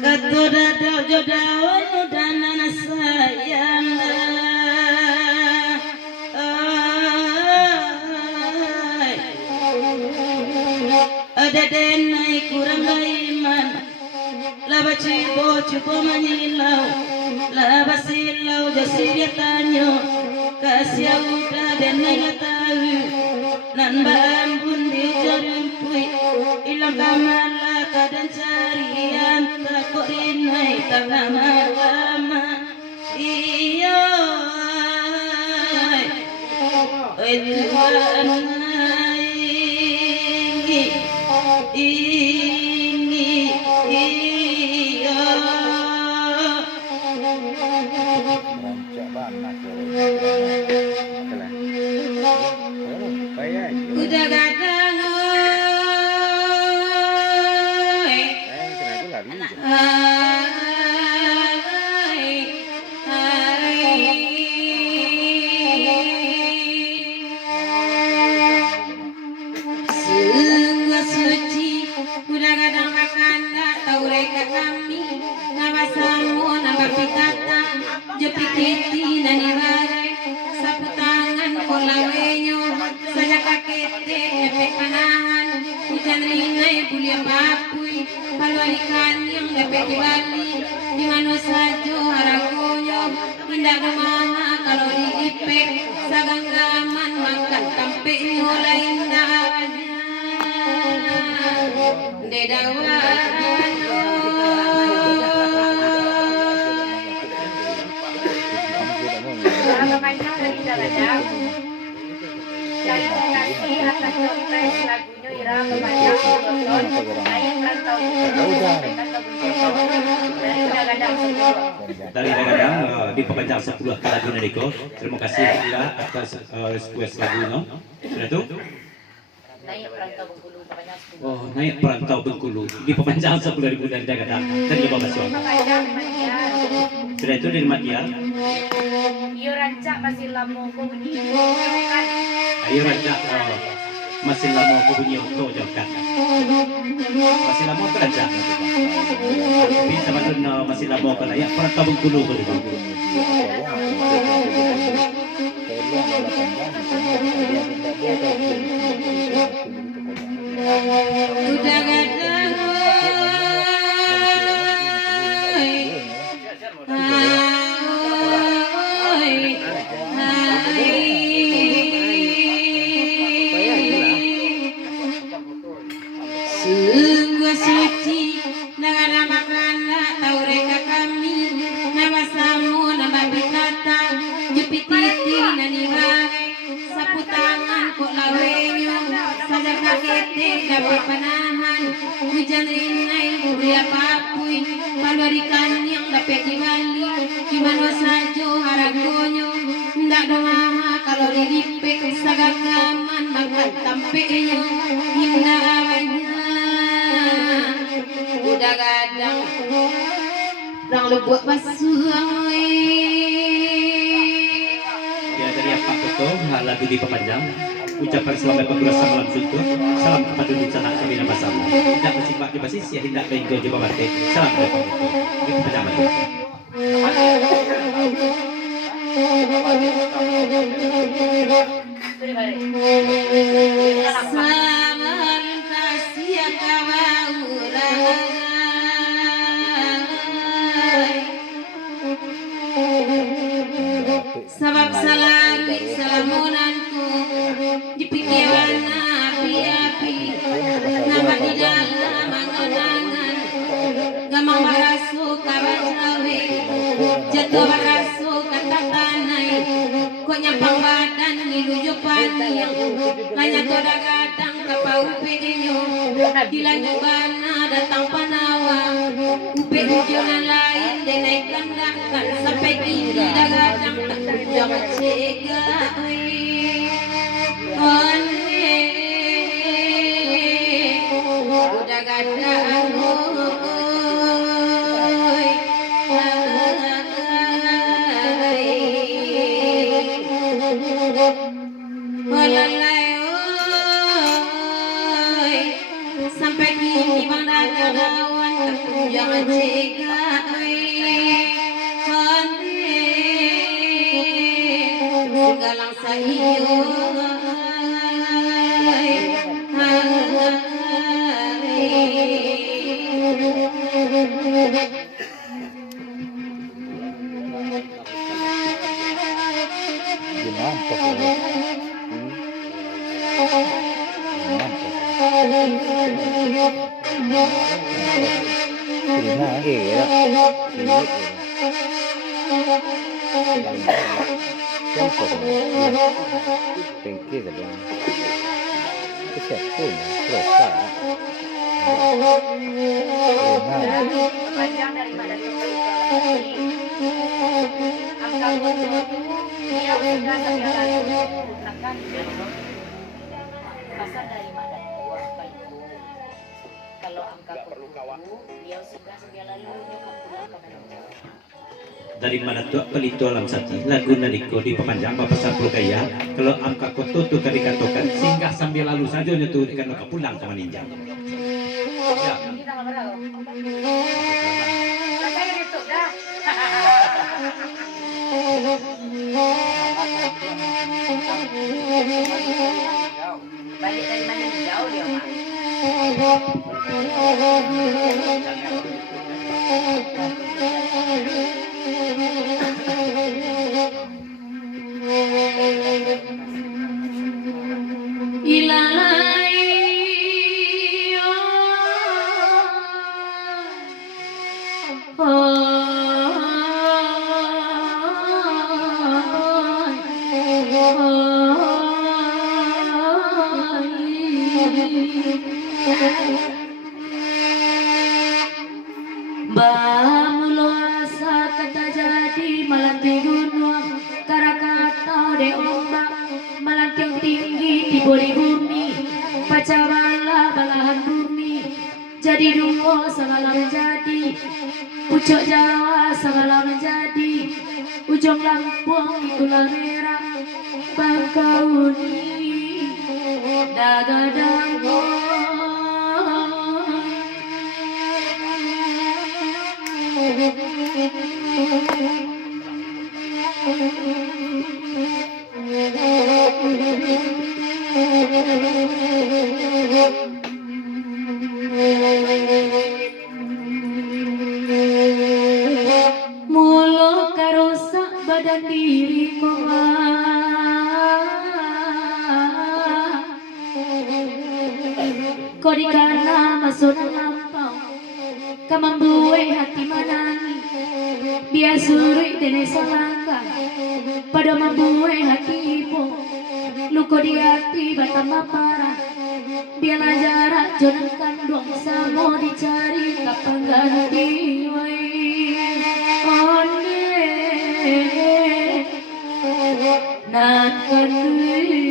Katoda jodawan udanan sayang ada denai kurang iman laba cibo menyilau laba silau jasirya tanyo kasih udah denai latawi nan bambun di jarumpui ilang kamala kadan carian takut inai tak lama-lama iyo itu ini iyo udah gadang sungguh suci udah gadang makanda tau reka kami nama samu nama pitata jepit titi nani barai sapu tangan kolawenyo saja kakete nepek panahan hujan ringai bulia papui paluan ikan yang nepek di Bali di mana saja haragonyo indah gemaha kalau diipek saganggaman makan kampe nyola indahnya dedawanyo Dari kasih atas surprise lagunya Ira memandang penonton ayat rantau dari Udah Gadang 10 dari Udah Gadang di pekerjaan 10 lagu Niko. Terima kasih Ira atas request lagunya. Sudah itu? naik perantau Bengkulu pokoknya 10. Oh, naik perantau Bengkulu di pekerjaan 10.000 dari Udah Gadang. Dari Bapak Suami. Sudah itu dari Matiar. Iyo rancak masih lama ko bunyi kan. Ayo rancak masih lama ko bunyi untuk jokan. Masih lama ko rancak. Bisa matun masih lama ko layak perantau Bengkulu ko dito. udah gadang sungguh suci dengan makana tau reka kami nama samu nama pitata jepit titi nani barai sapu tangan kok lawenyo saja kakete dapat panahan hujan ringai buria papui paluan ikan yang dapat di Bali gimana saja haragonyo ndak domaha kalau didipek sagagaman makan tampeknya indahnya udah gadang rang lubuk basuh Ya dari Pak Toto lagu di pepanjang. Ucapan selamat pengurasan malam suntuk. Salam kepada dunia kami nama sama. Tidak bersimak di basis ya tidak bengkel jumpa mati. Salam dari Pak Toto. Di pepanjang. Sabar kasih kawauran sabab salari salamunanku di pikiran api-api nama di dalam angan-angan gamang barasu kabacawe jatuh barasu kata tanai kok nyampang badan niluju panjang nanya toda gadang kapau pedinyo dilanjutana datang panawang upe ujunan lain dan naik landakan sampai kini dagadang tak terjawab cegai udah gadang sampai kini bang padawan jangan cegai hande galang sa iyo Panjang daripada angka betul dia sudah segala gunakan pasal dari mana kalau angka betul dia sudah segala lunya dari mana tuh pelito alam sati lagu nariko di pemanjang bapak sapro kaya kalau angka koto tuh dikatakan singgah sambil lalu saja nyetu karena kepulang ke maninjang ya kita nggak berapa saya itu dah balik dari mana jauh dia mak ilalai Bamulo asa kata jadi melanting gunung karakatau de ombak melanting tinggi di bodi bumi pacabala balahan bumi jadi dungo segala menjadi pucuk Jawa segala menjadi ujung Lampung itulah merah Bangkauni dagadanggo mulo karusak badan diri kau dikana masuk lampau kamambue hati manani biasuri dene salangka pada mambue hati ibu luko di hati batama parah biarlah jarak jonan kandung samo dicari kapan ganti onde nan kendui